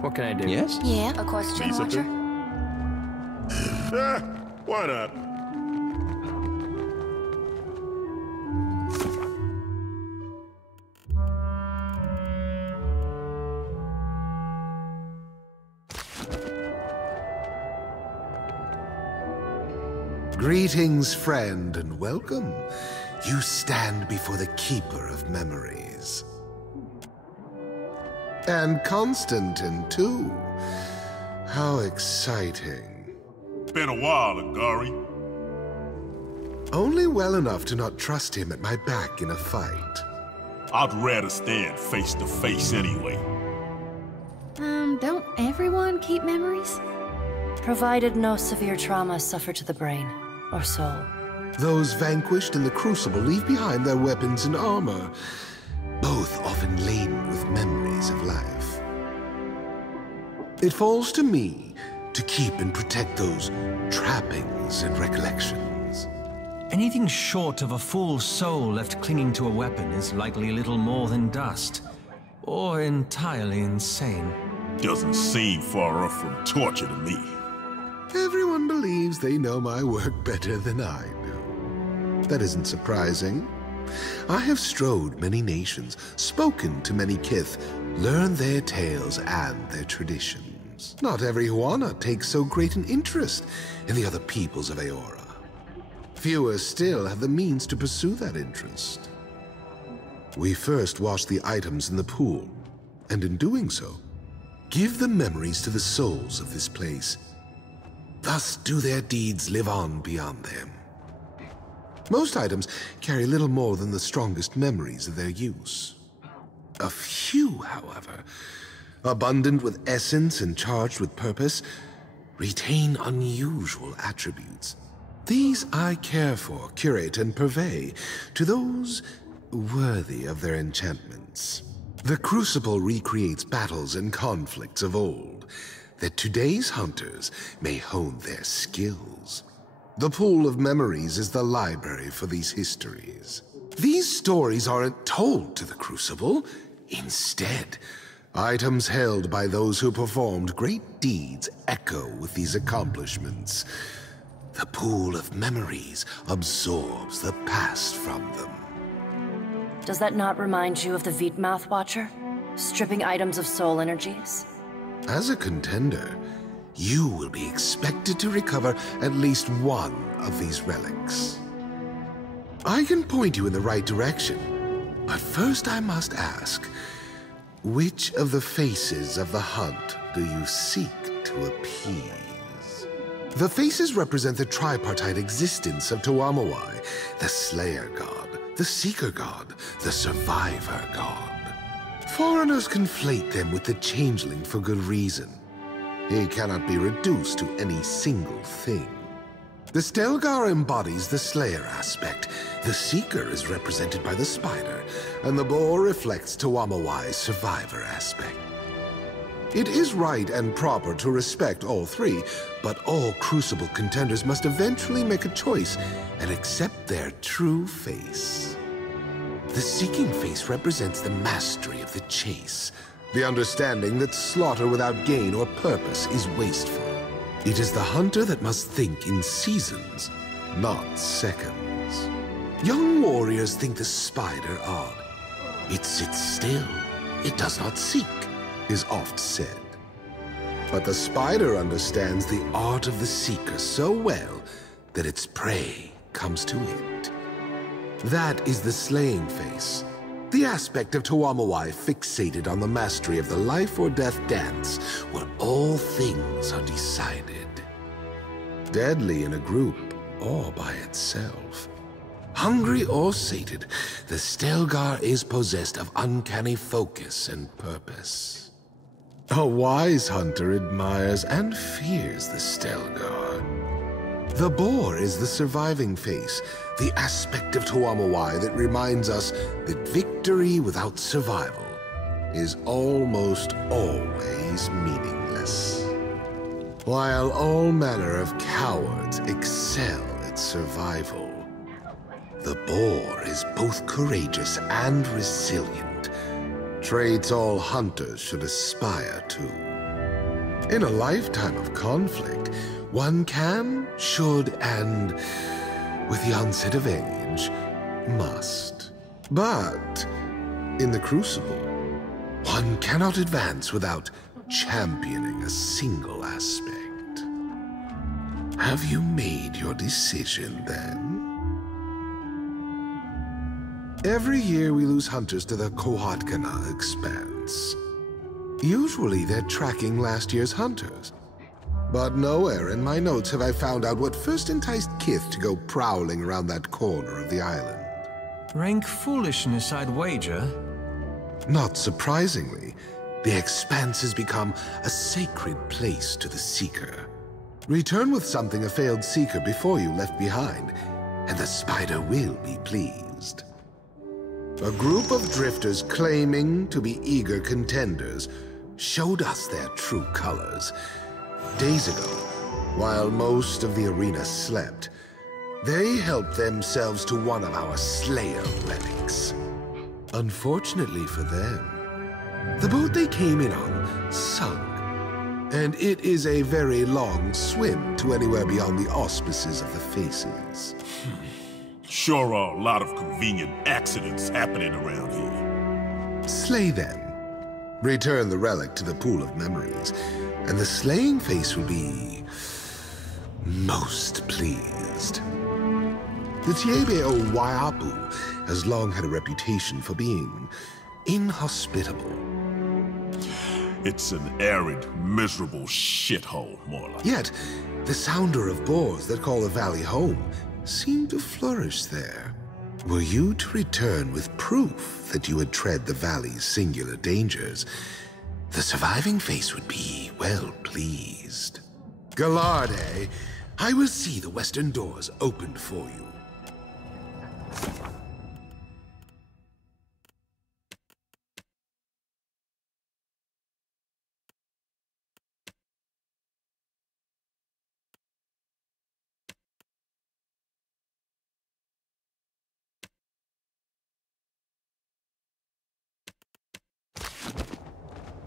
What can I do? Yes? Yeah, a question, Watcher? Why not? Greetings, friend, and welcome. You stand before the Keeper of Memories. And Constantine, too. How exciting. Been a while, Agari. Only well enough to not trust him at my back in a fight. I'd rather stand face to face anyway. Don't everyone keep memories? Provided no severe trauma suffered to the brain or soul. Those vanquished in the Crucible leave behind their weapons and armor, both often laden with memories of life. It falls to me to keep and protect those trappings and recollections. Anything short of a full soul left clinging to a weapon is likely little more than dust, or entirely insane. Doesn't seem far off from torture to me. Everyone believes they know my work better than I do. That isn't surprising. I have strode many nations, spoken to many kith, learned their tales and their traditions. Not every Huana takes so great an interest in the other peoples of Aora. Fewer still have the means to pursue that interest. We first wash the items in the pool, and in doing so, give the memories to the souls of this place. Thus do their deeds live on beyond them. Most items carry little more than the strongest memories of their use. A few, however, abundant with essence and charged with purpose, retain unusual attributes. These I care for, curate, and purvey to those worthy of their enchantments. The Crucible recreates battles and conflicts of old, that today's hunters may hone their skills. The pool of memories is the library for these histories. These stories aren't told to the Crucible. Instead, items held by those who performed great deeds echo with these accomplishments. The pool of memories absorbs the past from them. Does that not remind you of the Veetmouth Watcher? Stripping items of soul energies? As a contender, you will be expected to recover at least one of these relics. I can point you in the right direction, but first I must ask, which of the faces of the hunt do you seek to appease? The faces represent the tripartite existence of Tuamawai, the Slayer God, the Seeker God, the Survivor God. Foreigners conflate them with the Changeling for good reason. He cannot be reduced to any single thing. The Stelgar embodies the Slayer aspect, the Seeker is represented by the Spider, and the Boar reflects Tuamawai's Survivor aspect. It is right and proper to respect all three, but all Crucible contenders must eventually make a choice and accept their true face. The Seeking face represents the mastery of the chase, the understanding that slaughter without gain or purpose is wasteful. It is the hunter that must think in seasons, not seconds. Young warriors think the Spider odd. It sits still, it does not seek, is oft said. But the Spider understands the art of the Seeker so well that its prey comes to it. That is the Slaying face, the aspect of Tuamawai fixated on the mastery of the life or death dance, where all things are decided. Deadly in a group or by itself. Hungry or sated, the Stelgar is possessed of uncanny focus and purpose. A wise hunter admires and fears the Stelgar. The Boar is the surviving face, the aspect of Tuamawai that reminds us that victory without survival is almost always meaningless. While all manner of cowards excel at survival, the Boar is both courageous and resilient, traits all hunters should aspire to. In a lifetime of conflict, one can, should, and, with the onset of age, must. But in the Crucible, one cannot advance without championing a single aspect. Have you made your decision, then? Every year we lose hunters to the Kohatkana Expanse. Usually they're tracking last year's hunters. But nowhere in my notes have I found out what first enticed Kith to go prowling around that corner of the island. Rank foolishness, I'd wager. Not surprisingly, the Expanse has become a sacred place to the Seeker. Return with something a failed Seeker before you left behind, and the Spider will be pleased. A group of drifters claiming to be eager contenders showed us their true colors. Days ago, while most of the arena slept, they helped themselves to one of our Slayer relics. Unfortunately for them, the boat they came in on sunk, and it is a very long swim to anywhere beyond the auspices of the Faces. Sure are a lot of convenient accidents happening around here. Slay them. Return the relic to the pool of memories, and the slaying face will be most pleased. The Tiebe o Waiapu has long had a reputation for being inhospitable. It's an arid, miserable shithole, more like. Yet, the sounder of boars that call the valley home seem to flourish there. Were you to return with proof that you had tread the valley's singular dangers, the surviving face would be well pleased. Gallarde, I will see the western doors opened for you.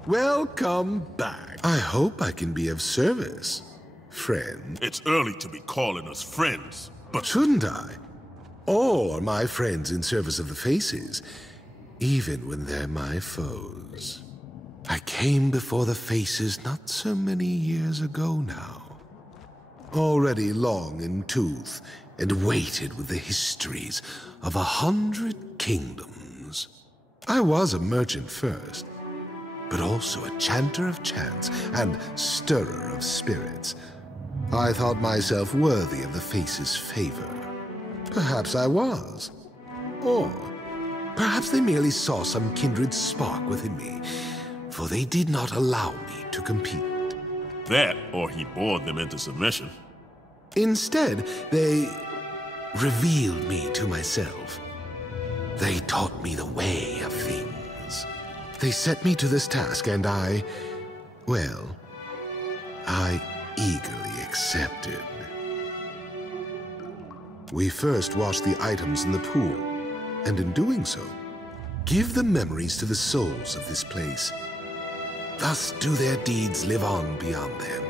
Welcome back. I hope I can be of service, friend. It's early to be calling us friends, but Shouldn't I? All are my friends in service of the Faces, even when they're my foes. I came before the Faces not so many years ago now. Already long in tooth and weighted with the histories of 100 kingdoms. I was a merchant first, but also a chanter of chants and stirrer of spirits. I thought myself worthy of the Faces' favor. Perhaps I was. Or perhaps they merely saw some kindred spark within me, for they did not allow me to compete. that or he bored them into submission. Instead, they revealed me to myself. They taught me the way of things. They set me to this task, and I eagerly accepted. We first wash the items in the pool, and in doing so, give the memories to the souls of this place. Thus do their deeds live on beyond them.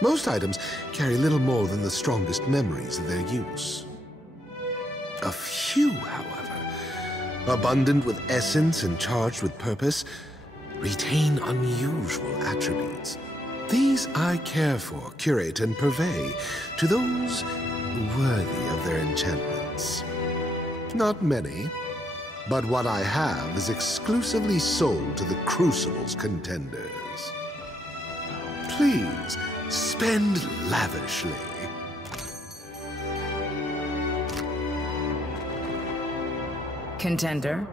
Most items carry little more than the strongest memories of their use. A few, however, abundant with essence and charged with purpose, retain unusual attributes. These I care for, curate, and purvey to those worthy of their enchantments. Not many, but what I have is exclusively sold to the Crucible's contenders. Please, spend lavishly. Contender?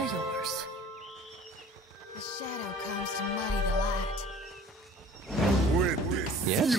are yours. The shadow comes to muddy the light. Yes?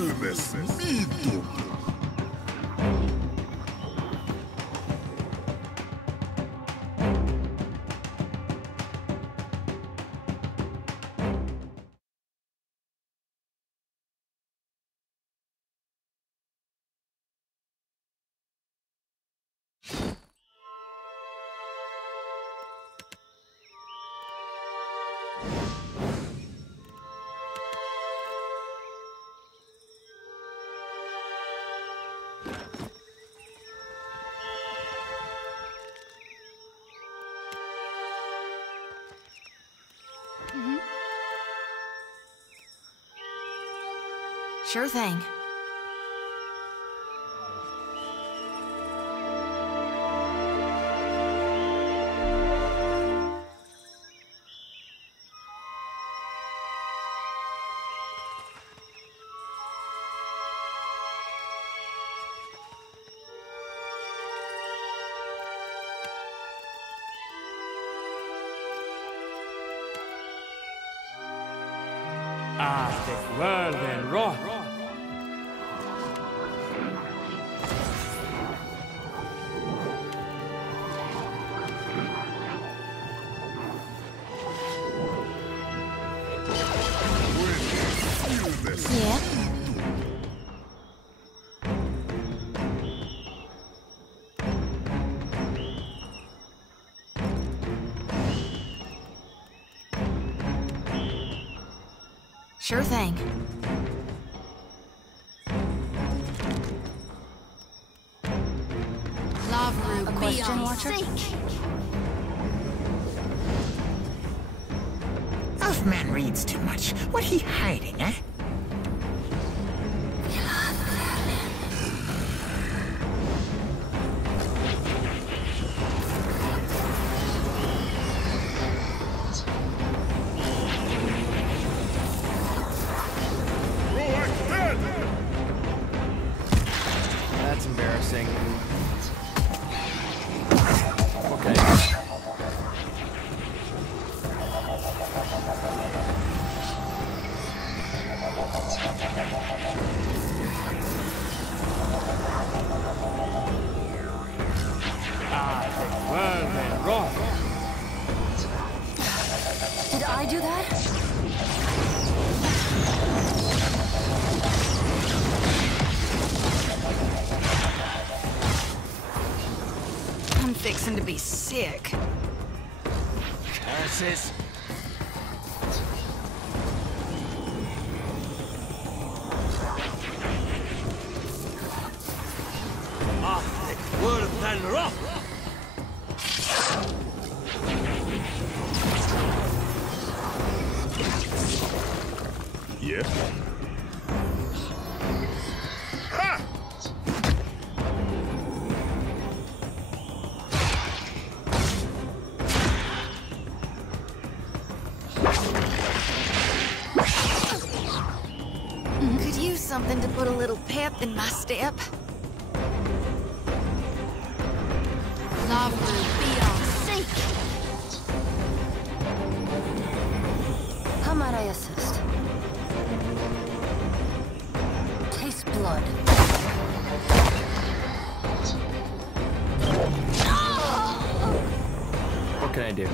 Sure thing. Världen rå. Yeah? Sure thing. Love A question, Watcher? Elfman reads too much. What he hiding, eh? That's embarrassing. Okay. Världen rå. Did I do that? I'm fixing to be sick. Curses. Worth and rock. Yeah? Could use something to put a little pep in my step. Love will be on sync. How might I assist? Taste blood. What can I do?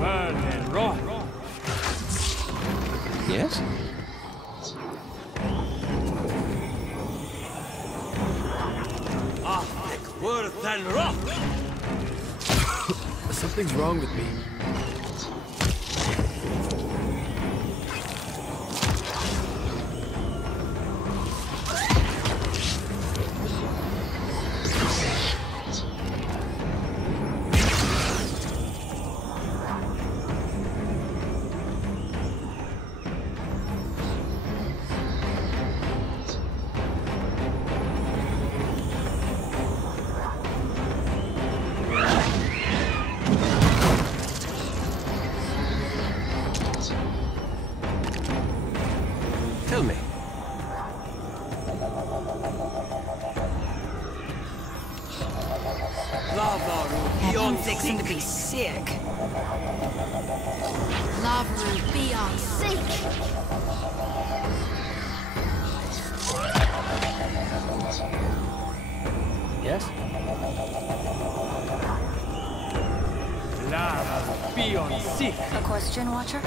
Världen rå. Yes? Worth and rock. Something's wrong with me. That one fixing to be sick. Lava beyond sick. Yes? Lava beyond sick. A question, Watcher?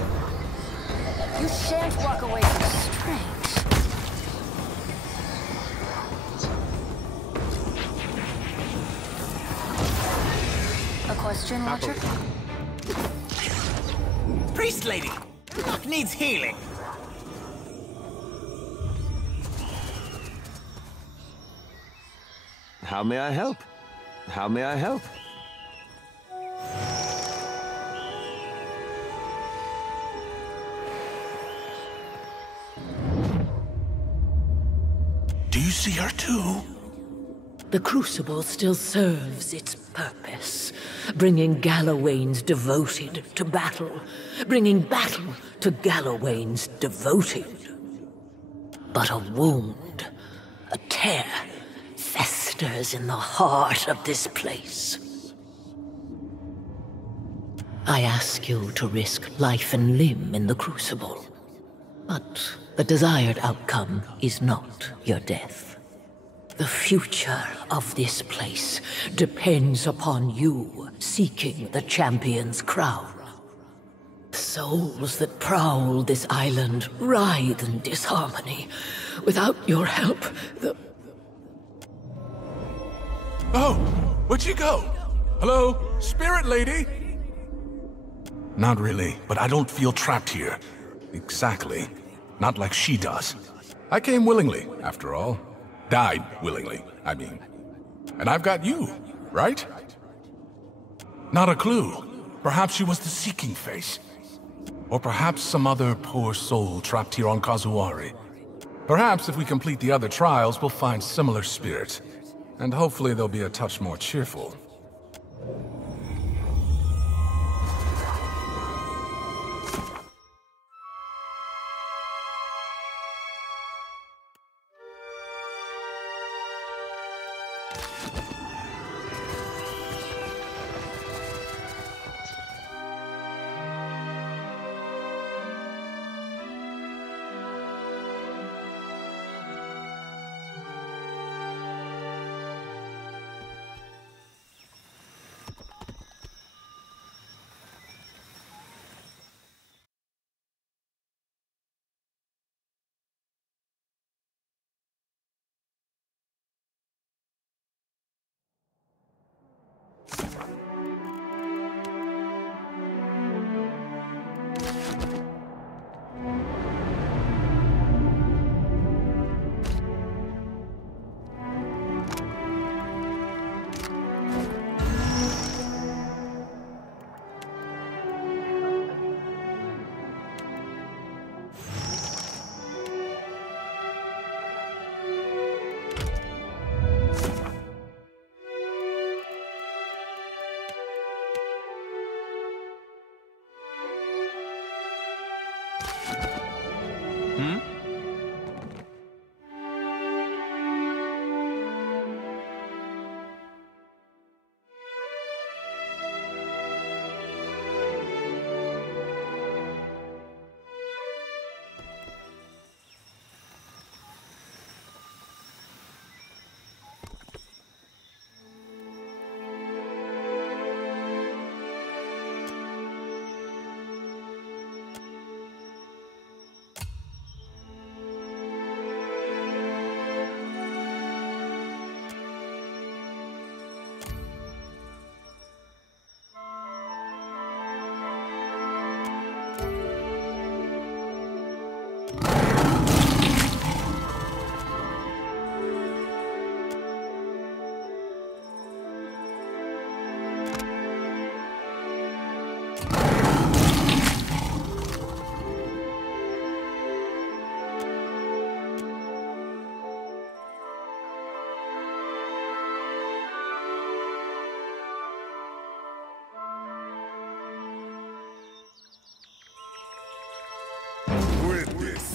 You shan't walk away so strange. A question, Watcher? Priest lady, needs healing. How may I help? How may I help? Do you see her too? The Crucible still serves its purpose, bringing Gallowaynes devoted to battle, bringing battle to Gallowaynes devoted. But a wound, a tear, festers in the heart of this place. I ask you to risk life and limb in the Crucible, but the desired outcome is not your death. The future of this place depends upon you seeking the Champion's crown. Souls that prowl this island writhe in disharmony. Without your help, the... Oh, where'd she go? Hello, Spirit Lady? Not really, but I don't feel trapped here. Exactly. Not like she does. I came willingly, after all. Died willingly, I mean. And I've got you, right? Not a clue. Perhaps she was the Seeking Face. Or perhaps some other poor soul trapped here on Kazuari. Perhaps if we complete the other trials, we'll find similar spirits. And hopefully they'll be a touch more cheerful.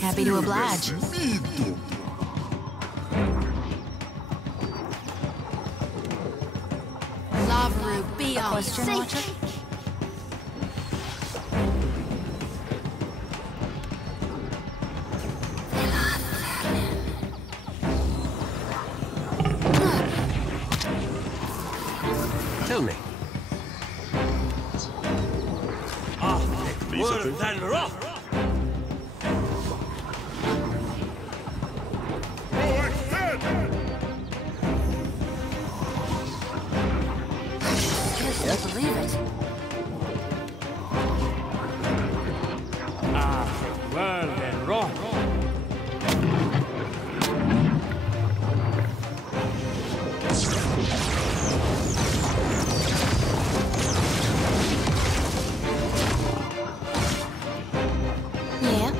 Happy to oblige. Lava beyond Question, seek. Watcher? Tell me. Worse than rock. Can't believe it. Well then, rock. Yeah.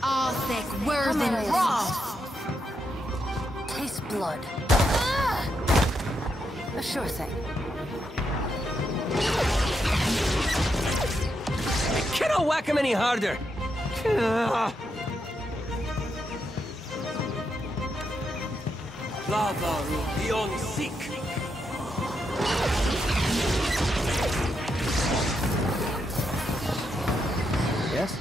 All thick, worse than raw. Taste blood. A sure thing. I cannot whack him any harder. Lava beyond seek. Yes?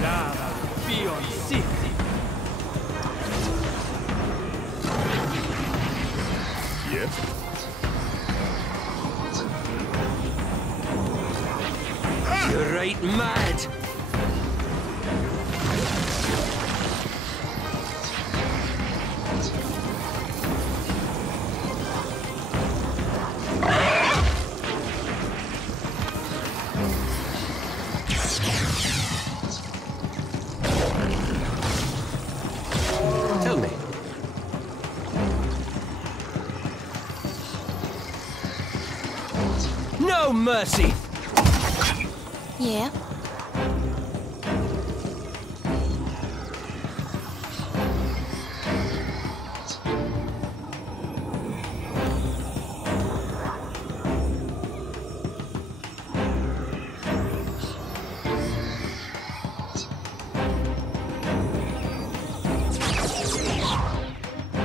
Lava beyond seek. Yes? You're right mad. Tell me. No mercy! Yeah.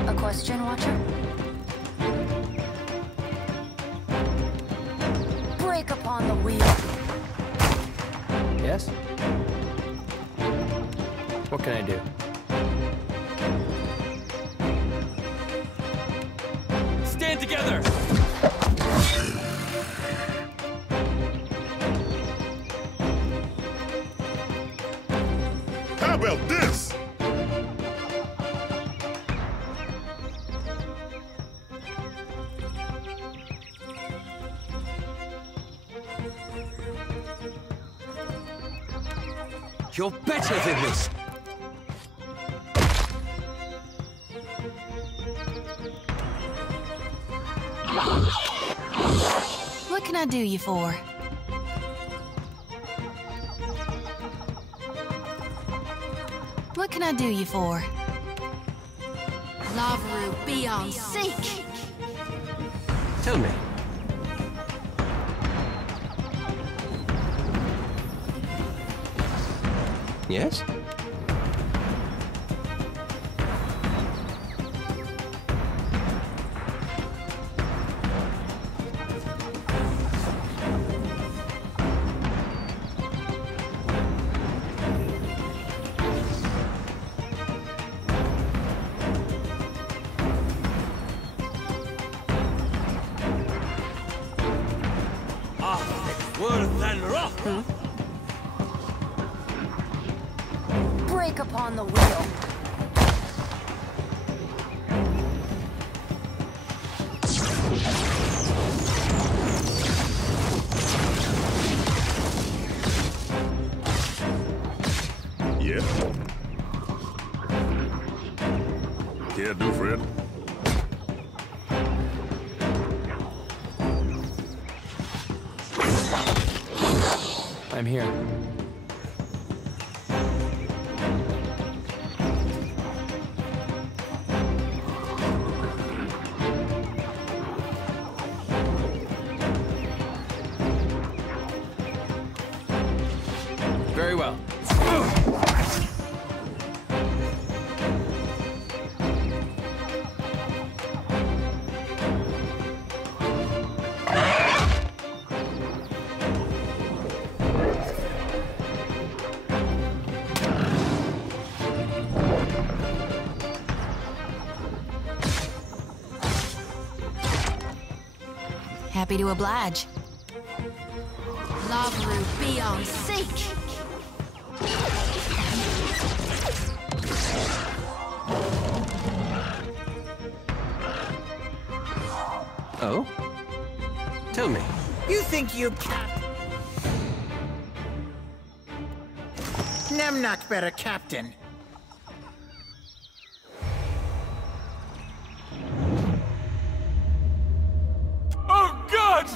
A question, Watcher? Break upon the wheel. Yes? What can I do? Stand together! How about this? You're better than this! What can I do you for? What can I do you for? Lava beyond seek. Tell me. Yes? Worse than rock! Break upon the wheel. Yeah? Can't do, Fred. I'm here. Happy to oblige. Laveru, be on seek! Oh? Tell me. You think you Nemnock better, Captain. Oh, God!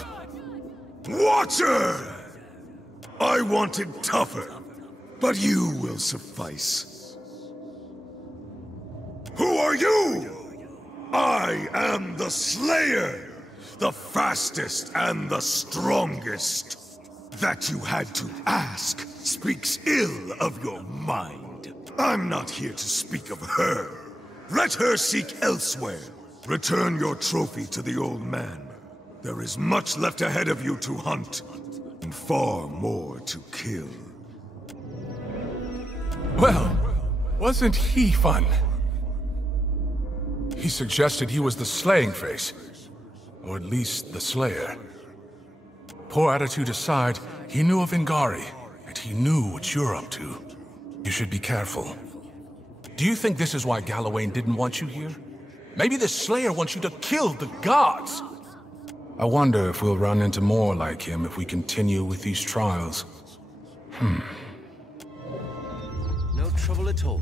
Watcher! I wanted tougher, but you will suffice. Who are you? I am the Slayer, the fastest and the strongest. That you had to ask speaks ill of your mind. I'm not here to speak of her. Let her seek elsewhere. Return your trophy to the old man. There is much left ahead of you to hunt, and far more to kill. Well, wasn't he fun? He suggested he was the slaying face, or at least the Slayer. Poor attitude aside, he knew of Ingari, and he knew what you're up to. You should be careful. Do you think this is why Galawain didn't want you here? Maybe the Slayer wants you to kill the gods! I wonder if we'll run into more like him if we continue with these trials. No trouble at all.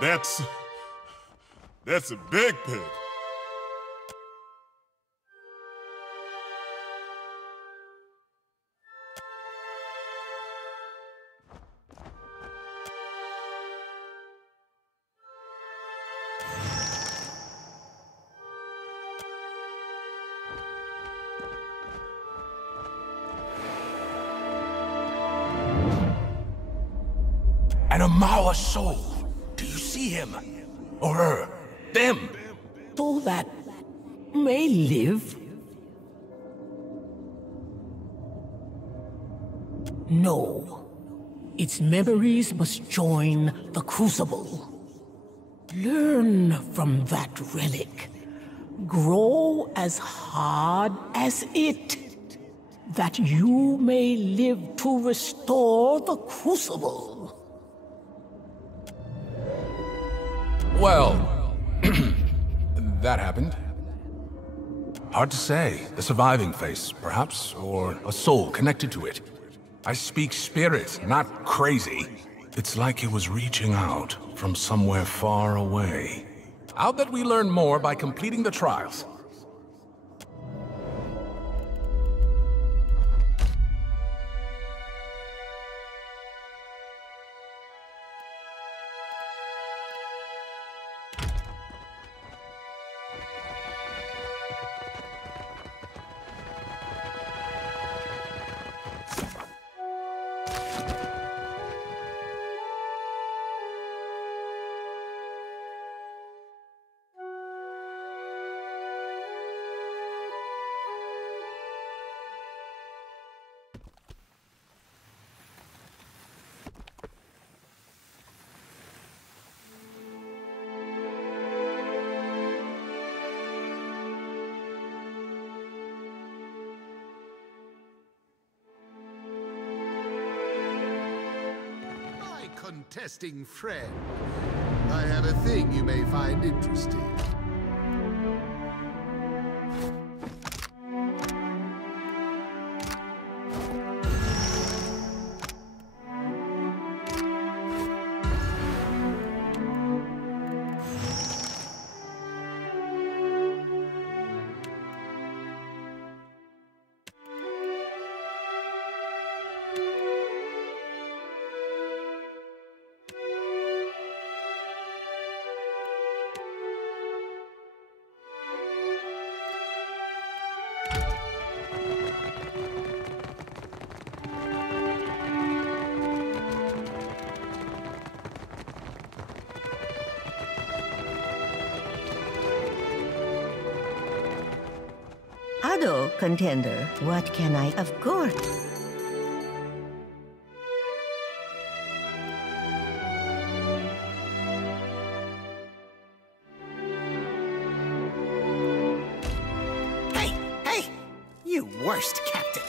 That's a big pit. An Amawa soul. Do you see him? Or her? Them? So that may live? No. Its memories must join the Crucible. Learn from that relic. Grow as hard as it, that you may live to restore the Crucible. Well, that happened. Hard to say. The surviving face, perhaps, or a soul connected to it. I speak spirit, not crazy. It's like it was reaching out from somewhere far away. I'll bet we learn more by completing the trials. Contesting friend, I have a thing you may find interesting. Ado, contender, what can I of course? Hey, hey! You worst captain.